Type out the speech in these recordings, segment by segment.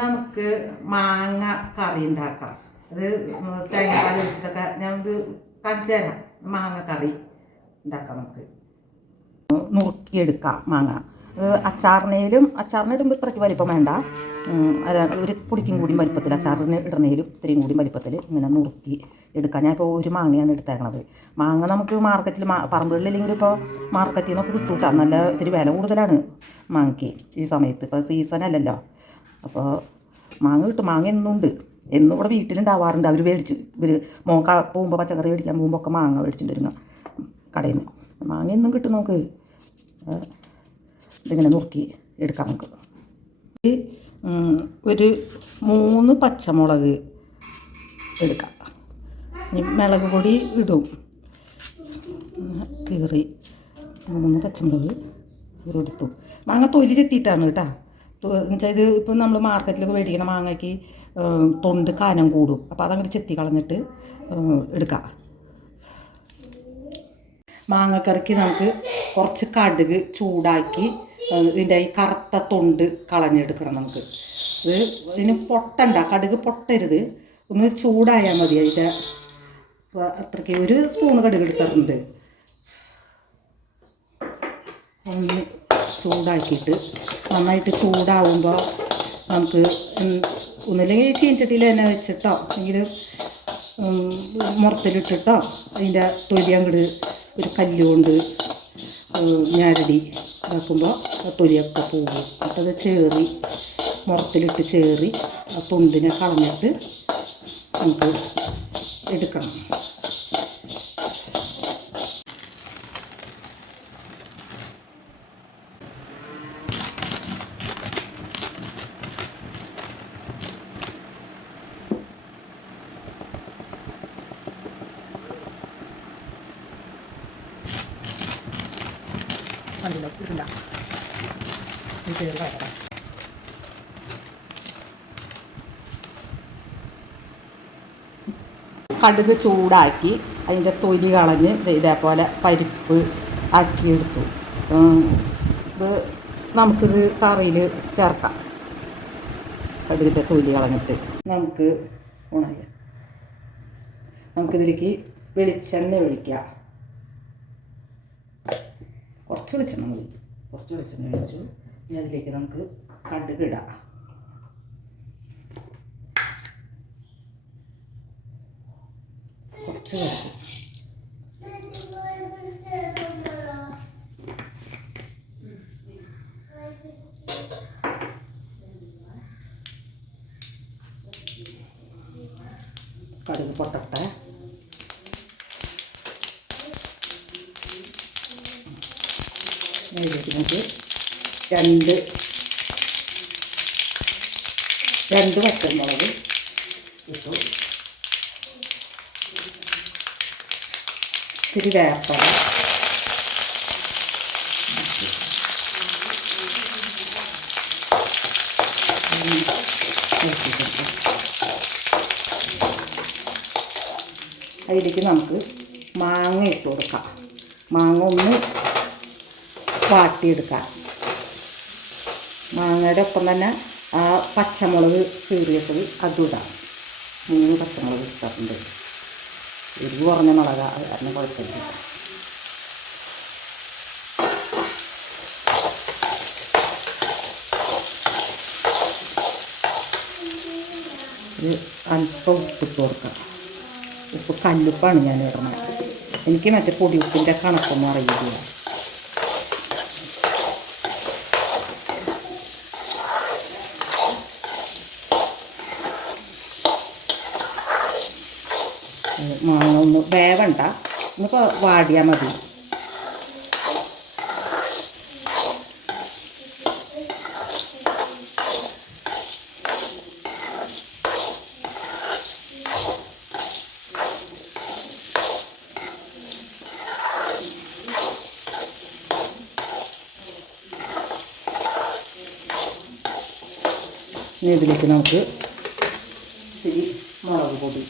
നമുക്ക് മാങ്ങ കറി ഉണ്ടാക്കാം. അത് തേങ്ങാപ്പാൽ വെച്ചിട്ടൊക്കെ ഞാൻ ഇത് കാണിച്ചു തരാം. മാങ്ങ കറി ഉണ്ടാക്കാം നമുക്ക്. നുറുക്കിയെടുക്കാം മാങ്ങ. അച്ചാറിനേലും അച്ചാറിനിടുമ്പോൾ ഇത്രയ്ക്ക് വലിപ്പം വേണ്ട. ഒരു പൊടിക്കും കൂടി വലിപ്പത്തിൽ അച്ചാറിന് ഇടുന്നതിലും ഇത്രയും കൂടി വലിപ്പത്തിൽ ഇങ്ങനെ നുറുക്കി എടുക്കാം. ഞാൻ ഇപ്പോൾ ഒരു മാങ്ങയാണ് എടുത്തേക്കണത്. മാങ്ങ നമുക്ക് മാർക്കറ്റിൽ മാ പറമ്പുകളിലില്ലെങ്കിൽ ഇപ്പോൾ മാർക്കറ്റിൽ നിന്നൊക്കെ കിട്ടൂട്ടാ. നല്ല ഇത്തിരി വില കൂടുതലാണ് മാങ്ങയ്ക്ക് ഈ സമയത്ത്. ഇപ്പോൾ സീസൺ അല്ലല്ലോ അപ്പോൾ മാങ്ങ കിട്ടും. മാങ്ങ എന്നുണ്ട്. എന്നും ഇവിടെ വീട്ടിലുണ്ടാവാറുണ്ട്. അവർ മേടിച്ച് ഇവർ മോക്ക പോകുമ്പോൾ പച്ചക്കറി മേടിക്കാൻ പോകുമ്പോൾ ഒക്കെ മാങ്ങ മേടിച്ചിട്ട് വരുന്ന കടയിൽ നിന്ന് മാങ്ങ എന്നും കിട്ടും നമുക്ക്. ഇതിങ്ങനെ നുറുക്കി എടുക്കാം നമുക്ക്. ഒരു മൂന്ന് പച്ചമുളക് എടുക്കാം. ഇനി മുളക് പൊടി ഇടും. കീറി മൂന്ന് പച്ചമുളക് ഇവരെടുത്തു. മാങ്ങ തൊലി ചെത്തിയിട്ടാണ് കേട്ടോ. എന്നുവെച്ചാൽ ഇത് ഇപ്പം നമ്മൾ മാർക്കറ്റിലൊക്കെ മേടിക്കുന്ന മാങ്ങയ്ക്ക് തൊണ്ട് കാനം കൂടും. അപ്പോൾ അതങ്ങോട്ട് ചെത്തി കളഞ്ഞിട്ട് എടുക്കാം. മാങ്ങക്കറിക്ക് നമുക്ക് കുറച്ച് കടുക് ചൂടാക്കി ഇതിന്റെ ഈ കറുത്ത തൊണ്ട് കളഞ്ഞെടുക്കണം നമുക്ക്. ഇത് ഇതിന് പൊട്ടണ്ട കടുക് പൊട്ടരുത്. ഒന്ന് ചൂടായാൽ മതി അതിന്റെ അത്രയ്ക്ക് ഒരു സ്പൂണ് കടുക് എടുത്തിട്ടുണ്ട്. ഒന്ന് ചൂടാക്കിയിട്ട് നന്നായിട്ട് ചൂടാവുമ്പോൾ നമുക്ക് ഒന്നില്ലെങ്കിൽ ചീഞ്ചട്ടിയിൽ തന്നെ വെച്ചിട്ടോ അല്ലെങ്കിൽ മുറത്തിലിട്ടിട്ടോ അതിന്റെ തൊലി അങ്ങോട്ട് ഒരു കല്ലുകൊണ്ട് ഞാരടി ഇതാക്കുമ്പോൾ തൊലിയൊക്കെ പോകും. എന്നിട്ട് അത് ചേറി മുറത്തിലിട്ട് ചേറി ആ പൊന്തിനെ കളഞ്ഞിട്ട് നമുക്ക് എടുക്കണം. കണ്ടില്ലോ ചേർത്ത് കടുക് ചൂടാക്കി അതിന്റെ തൊലി കളഞ്ഞ് ഇതേപോലെ പരിപ്പ് ആക്കിയെടുത്തു. ഇത് നമുക്കിത് കറിയിൽ ചേർക്കാം. കടുകിന്റെ തൊലി കളഞ്ഞിട്ട് നമുക്ക് ഉണങ്ങ. നമുക്കിതിലേക്ക് വെളിച്ചെണ്ണ ഒഴിക്കാം. കുറച്ച് വെളിച്ചെണ്ണ മതി കുറച്ച് വെളിച്ചെണ്ണ ഒഴിച്ചു ഇനി അതിലേക്ക് നമുക്ക് കടുക് ഇടാം. കുറച്ച് കടുക് പൊട്ടട്ടെ ഇതിലേക്ക് നമുക്ക് രണ്ട് രണ്ട് പച്ചമുളക് ഇട്ടു. ഇത്തിരി വേപ്പറ അതിലേക്ക് നമുക്ക് മാങ്ങ ഇട്ട് കൊടുക്കാം. മാങ്ങ ഒന്ന് വാട്ടിയെടുക്കാം. മാങ്ങയുടെ ഒപ്പം തന്നെ ആ പച്ചമുളക് കീറിയിട്ട് അതും ഇടാം മൂന്ന് പച്ചമുളക് ഇട്ടിട്ടുണ്ട്. എരിവ് കുറഞ്ഞ മുളക അത് കാരണം കുഴപ്പമില്ല. ഇത് അല്പം ഉപ്പിട്ട് കൊടുക്കാം. ഉപ്പ് കല്ലുപ്പാണ് ഞാൻ ഇടുന്നത് എനിക്ക് മറ്റേ പൊടി ഉപ്പിന്റെ കണക്കൊന്നും അറിയില്ല മാങ്ങ ഒന്ന് വേവണ്ട ഒന്നിപ്പോൾ വാടിയാൽ മതി. ഇതിലേക്ക് നമുക്ക് ഇച്ചിരി മുളക് പൊടി.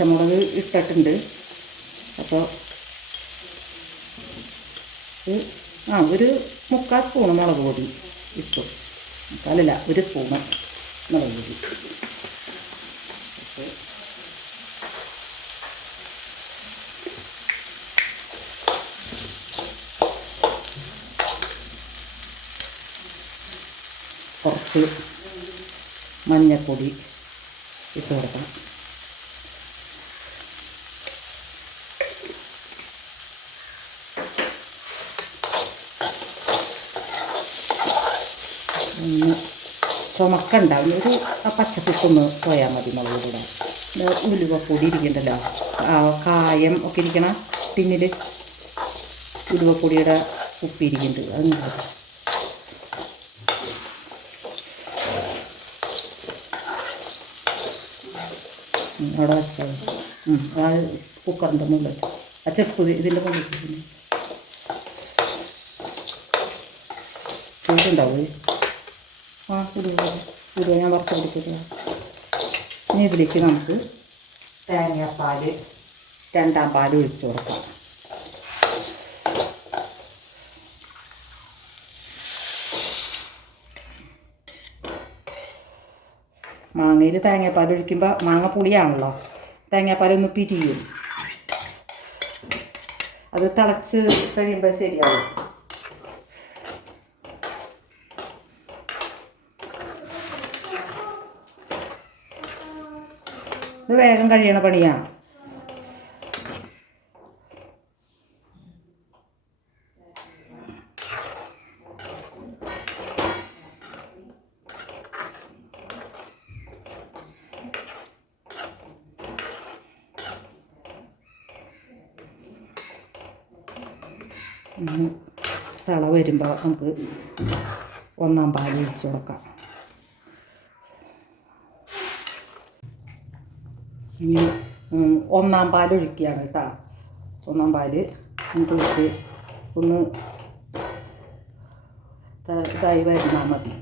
പച്ചമുളക് ഇട്ടിട്ടുണ്ട്. അപ്പോൾ ആ ഒരു മുക്കാൽ സ്പൂണ് മുളക് പൊടി ഇട്ടു. മുക്കാലല്ല ഒരു സ്പൂണ് മുളക് പൊടി. കുറച്ച് മഞ്ഞൾപ്പൊടി ഇട്ട് കൊടുക്കണം ഒന്ന് ചുമക്കുണ്ടാവും. ഒരു പച്ചപ്പൊക്കൊന്ന് പോയാൽ മതി മുളക് കൂടെ ഉലുവ ഉലുവപ്പൊടി ഇരിക്കണ്ടല്ലോ. കായം ഒക്കെ ഇരിക്കണ ടിന്നിൽ ഉലുവപ്പൊടിയുടെ ഉപ്പി ഇരിക്കുന്നുണ്ട് അത് അവിടെ വെച്ചത് ആ കുക്കറിന്റെ മുകളിൽ വെച്ചു. ആ ചെപ്പ് ഇതിന്റെ മുകളിൽ ചൂടുണ്ടാവും ആ ഇടുക ഇടുക ഞാൻ വറുത്ത് ഇനി ഇതിലേക്ക് നമുക്ക് തേങ്ങാപ്പാൽ രണ്ടാം പാൽ ഒഴിച്ചു കൊടുക്കാം. മാങ്ങയിൽ തേങ്ങാപ്പാൽ ഒഴിക്കുമ്പോൾ മാങ്ങ പുളിയാണല്ലോ. തേങ്ങാപ്പാലൊന്ന് പിരിയും. അത് തിളച്ച് കഴിയുമ്പോൾ ശരിയാവും. ഇത് വേഗം കഴിയണ പണിയാണ് തള വരുമ്പോൾ നമുക്ക് ഒന്നാം പാൽ ഒഴിച്ചു കൊടുക്കാം. ഇനി ഒന്നാം പാൽ ഒഴിക്കുകയാണ് കേട്ടോ. ഒന്നാം പാൽ എന്നിട്ട് ഒഴിച്ച് ഒന്ന് ഇതായി വരുന്നാൽ മതി.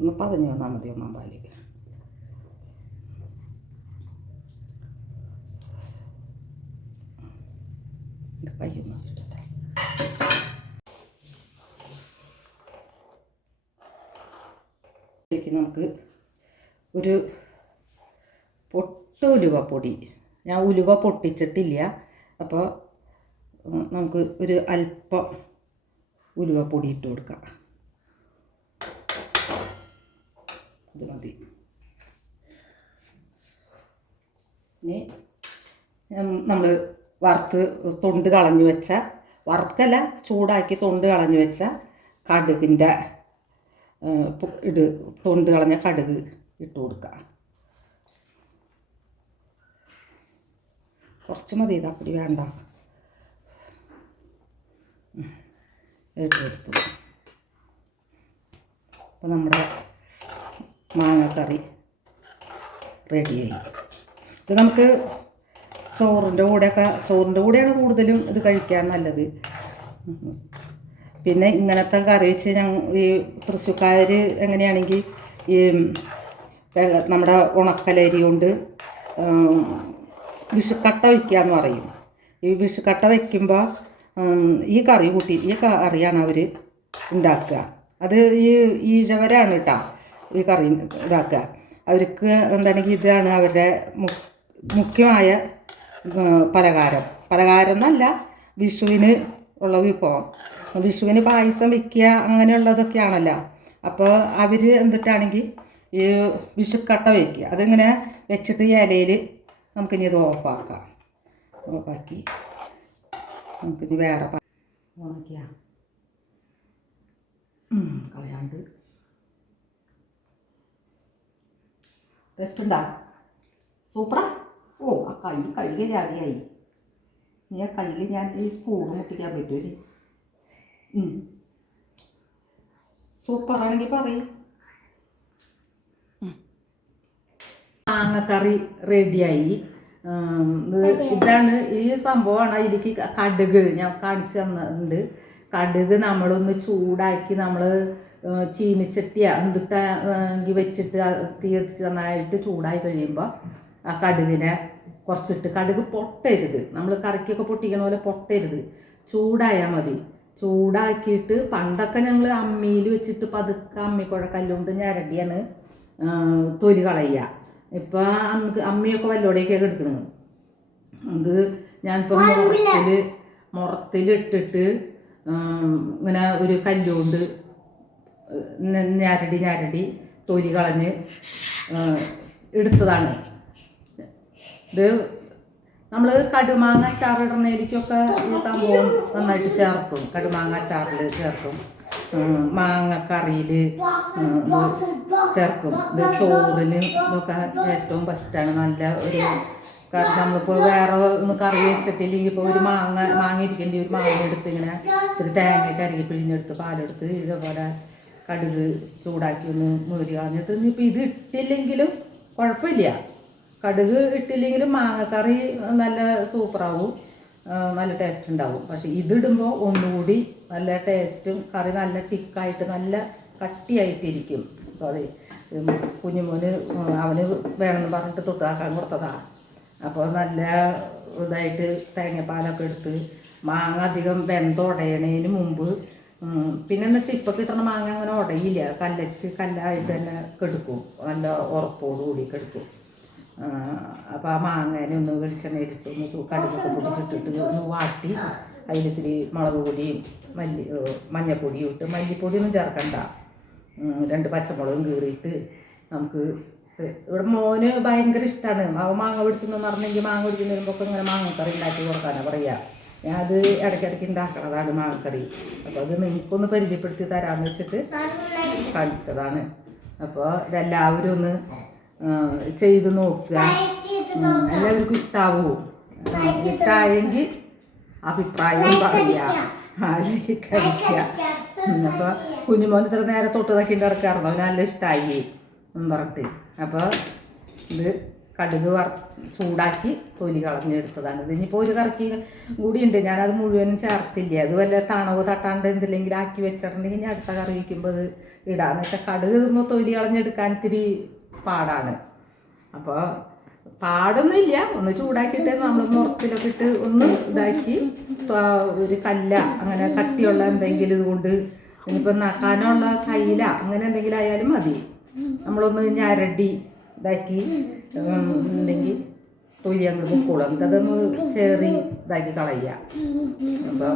ഒന്ന് പതഞ്ഞ് വന്നാൽ മതി ഒന്നാം പാൽ. കയ്യൊന്ന് നമുക്ക് ഒരു പൊട്ട് ഉലുവപ്പൊടി ഞാൻ ഉലുവ പൊട്ടിച്ചിട്ടില്ല. അപ്പോൾ നമുക്ക് ഒരു അല്പം ഉലുവപ്പൊടി ഇട്ട് കൊടുക്കാം. ഇത് മതി. ഇനി നമ്മൾ വറുത്ത് തൊണ്ട് കളഞ്ഞു വെച്ച വറുക്കല്ല ചൂടാക്കി തൊണ്ട് കളഞ്ഞു വെച്ച കടുകിന്റെ ഇട് തൊണ്ട് കളഞ്ഞ കടുക് ഇട്ട് കൊടുക്കുക കുറച്ച് മതി ഇത് അപ്പടി വേണ്ട. ഏറ്റെടുത്തു. കൊടുത്തു അപ്പോൾ നമ്മുടെ മാങ്ങക്കറി റെഡിയായി. ഇത് നമുക്ക് ചോറിന്റെ കൂടെയൊക്കെ ചോറിന്റെ കൂടെയാണ് കൂടുതലും ഇത് കഴിക്കാൻ നല്ലത്. പിന്നെ ഇങ്ങനത്തെ കറി വെച്ച് ഞങ്ങൾ ഈ തൃശ്ശൂക്കാർ എങ്ങനെയാണെങ്കിൽ ഈ നമ്മുടെ ഉണക്കലരി കൊണ്ട് വിഷുക്കട്ട വയ്ക്കുക എന്ന് പറയും. ഈ വിഷുക്കട്ട വയ്ക്കുമ്പോൾ ഈ കറി കൂട്ടി ഈ കറിയാണ് അവർ ഉണ്ടാക്കുക. അത് ഈ ഈഴവരാണ് കേട്ടോ ഈ കറി ഇതാക്കുക. അവർക്ക് എന്താണെങ്കിൽ ഇതാണ് അവരുടെ മുഖ്യമായ പലഹാരം. പലഹാരം എന്നല്ല വിഷുവിന് ഉള്ള വിഭവം. വിഷുവിന് പായസം വയ്ക്കുക അങ്ങനെയുള്ളതൊക്കെയാണല്ലോ. അപ്പോൾ അവർ എന്തിട്ടാണെങ്കിൽ ഈ വിഷുക്കട്ട വയ്ക്കുക. അതിങ്ങനെ വെച്ചിട്ട് ഇലയിൽ നമുക്കിനി ഇത് ഓഫാക്കാം. ഓഫാക്കി. നമുക്കിത് വേറെ ഓണാക്കിയാ കളയാണ്ട്. ടേസ്റ്റ് ഉണ്ടാ? സൂപ്പറാ. ഓ ആ കൈ കഴുകിയ ജാതിയായി. നീ ആ കയ്യിൽ ഞാൻ ഈ സ്പൂൺ മുട്ടിക്കാൻ പറ്റുമല്ലേ സൂപ്പറാണെങ്കിൽ പറയും. മാങ്ങക്കറി റെഡിയായി ഇതാണ് ഈ സംഭവമാണ്. ഇതിക്ക് കടുക് ഞാൻ കാണിച്ചു തന്നിട്ടുണ്ട്. കടുക് നമ്മളൊന്ന് ചൂടാക്കി നമ്മൾ ചീനിച്ചട്ടിയ എന്തിട്ട വെച്ചിട്ട് തീർച്ച നന്നായിട്ട് ചൂടായി കഴിയുമ്പോൾ ആ കടുകിനെ കുറച്ചിട്ട് കടുക് പൊട്ടരുത്. നമ്മൾ കറിക്കൊക്കെ പൊട്ടിക്കണ പോലെ പൊട്ടരുത്. ചൂടായാൽ മതി. ചൂടാക്കിയിട്ട് പണ്ടൊക്കെ ഞങ്ങൾ അമ്മിയിൽ വെച്ചിട്ട് പതുക്കെ അമ്മിക്കുഴക്കല്ലുകൊണ്ട് ഞരടിയാണ് തൊലി കളയുക ഇപ്പം അമ്മയ്ക്ക് അമ്മിയൊക്കെ വല്ലോടേക്കൊക്കെ എടുക്കണത് അത് ഞാനിപ്പം മുറത്തിൽ മുറത്തിലിട്ടിട്ട് ഇങ്ങനെ ഒരു കല്ലുകൊണ്ട് ഞാരടി ഞരടി തൊലി കളഞ്ഞ് എടുത്തതാണ്. ഇത് നമ്മൾ കടുമാങ്ങ അച്ചാറിടുന്നതിലേക്കൊക്കെ ഈ സംഭവം നന്നായിട്ട് ചേർക്കും. കടുമാങ്ങ അച്ചാറിൽ ചേർക്കും. ഉം, മാങ്ങ കറിയിൽ ചേർക്കും. ഇത് ചോറിന് ഇതൊക്കെ ഏറ്റവും ബെസ്റ്റാണ് നല്ല ഒരു കാരണം നമ്മളിപ്പോൾ വേറെ ഒന്ന് കറി വെച്ചിട്ടില്ലെങ്കിൽ ഇപ്പോൾ ഒരു മാങ്ങ മാങ്ങ ഇരിക്കേണ്ടി ഒരു മാങ്ങ എടുത്ത് ഇങ്ങനെ ഒരു തേങ്ങ ചരുകി പിഴിഞ്ഞെടുത്ത് പാലെടുത്ത് ഇതേപോലെ കടുക് ചൂടാക്കി ഒന്ന് മൂരി കളഞ്ഞിട്ട് ഇനിയിപ്പോൾ ഇത് ഇട്ടില്ലെങ്കിലും കുഴപ്പമില്ല. കടുക് ഇട്ടില്ലെങ്കിലും മാങ്ങക്കറി നല്ല സൂപ്പറാവും നല്ല ടേസ്റ്റ് ഉണ്ടാവും. പക്ഷെ ഇതിടുമ്പോൾ ഒന്നുകൂടി നല്ല ടേസ്റ്റും കറി നല്ല തിക്കായിട്ട് നല്ല കട്ടിയായിട്ടിരിക്കും. അപ്പോൾ അത് കുഞ്ഞുമോന് അവന് വേണമെന്ന് പറഞ്ഞിട്ട് തൊട്ടാക്കാൻ കൊടുത്തതാണ് അപ്പോൾ നല്ല ഇതായിട്ട് തേങ്ങപ്പാലൊക്കെ എടുത്ത് മാങ്ങ അധികം വെന്തുടയണേന് മുമ്പ് പിന്നെ എന്ന് വെച്ചാൽ ഇപ്പം കിട്ടുന്ന മാങ്ങ അങ്ങനെ ഉടയില്ല. കല്ലച്ച് കല്ലായിട്ട് തന്നെ കെടുക്കും. നല്ല ഉറപ്പോടുകൂടി കെടുക്കും. അപ്പോൾ ആ മാങ്ങേനെ ഒന്ന് വെളിച്ചെണ്ണയിലിട്ട് ഒന്ന് കടുകൊക്കെ പൊടിച്ചിട്ടിട്ട് ഒന്ന് വാട്ടി. അതിലിത്തിരി മുളക് പൊടിയും മല്ലി മഞ്ഞപ്പൊടിയും ഇട്ട് മല്ലിപ്പൊടിയൊന്നും ചേർക്കണ്ട. രണ്ട് പച്ചമുളകും കീറിയിട്ട് നമുക്ക് ഇവിടെ മോന് ഭയങ്കര ഇഷ്ടമാണ് അവൻ മാങ്ങ പിടിച്ചെന്ന് പറഞ്ഞെങ്കിൽ മാങ്ങ പിടിക്കുന്ന വരുമ്പോൾ ഇങ്ങനെ മാങ്ങക്കറി ഉണ്ടാക്കി കൊടുക്കാനാണ് പറയുക ഞാൻ അത് ഇടയ്ക്കിടയ്ക്ക് ഉണ്ടാക്കണതാണ് മാങ്ങക്കറി. അപ്പോൾ അത് നിങ്ങൾക്കൊന്ന് പരിചയപ്പെടുത്തി തരാമെന്ന് വെച്ചിട്ട് കാണിച്ചതാണ്. അപ്പോൾ ഇതെല്ലാവരും ഒന്ന് ചെയ്ത് നോക്കുക. എല്ലാവർക്കും ഇഷ്ടാവൂ? ഇഷ്ടമായെങ്കിൽ അഭിപ്രായം പറയുക. കഴിക്കുക ഉം, അപ്പൊ കുഞ്ഞുമോൻ ഇത്ര നേരെ തൊട്ട് തക്കി കിടക്കാറുണ്ടോ? അവന് നല്ല ഇഷ്ടമായി എന്ന് പറഞ്ഞിട്ട്. അപ്പോൾ ഇത് കടുക് വറ ചൂടാക്കി തൊലി കളഞ്ഞെടുത്തതാണ്. ഇത് ഇനിയിപ്പോൾ ഒരു കറക്കി കൂടി കൂടിയുണ്ട്. ഞാനത് മുഴുവനും ചേർത്തില്ല? അത് വല്ല തണവ് തട്ടാണ്ട് എന്തില്ലെങ്കിലും ആക്കി വെച്ചിട്ടുണ്ടെങ്കിൽ ഇനി അടുത്ത കറി വയ്ക്കുമ്പോൾ അത് ഇടാന്ന് വെച്ചാൽ കടുക് ഇടുമ്പോൾ തൊലി കളഞ്ഞെടുക്കാൻ ഇത്തിരി പാടാണ്. അപ്പോൾ പാടൊന്നുമില്ല. ഒന്ന് ചൂടാക്കിയിട്ട് നമ്മൾ മുറത്തിലൊക്കെ ഇട്ട് ഒന്ന് ഇതാക്കി ഒരു കല്ല അങ്ങനെ കട്ടിയുള്ള എന്തെങ്കിലും ഇതുകൊണ്ട് ഇനിയിപ്പോൾ നക്കാനുള്ള കയ്യില അങ്ങനെ എന്തെങ്കിലും ആയാലും മതി. നമ്മളൊന്ന് ഞരടി ഇതാക്കി ഉണ്ടെങ്കിൽ തൊലി അങ്ങ് എന്നിട്ട് അതൊന്ന് ചേറി ഇതാക്കി കളയുക. അപ്പോൾ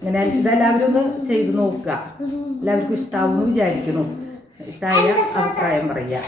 ഇങ്ങനെ ഇതെല്ലാവരും ഒന്ന് ചെയ്ത് നോക്കുക. എല്ലാവർക്കും ഇഷ്ടാവും വിചാരിക്കുന്നു. ഇഷ്ടമായ അഭിപ്രായം പറയുക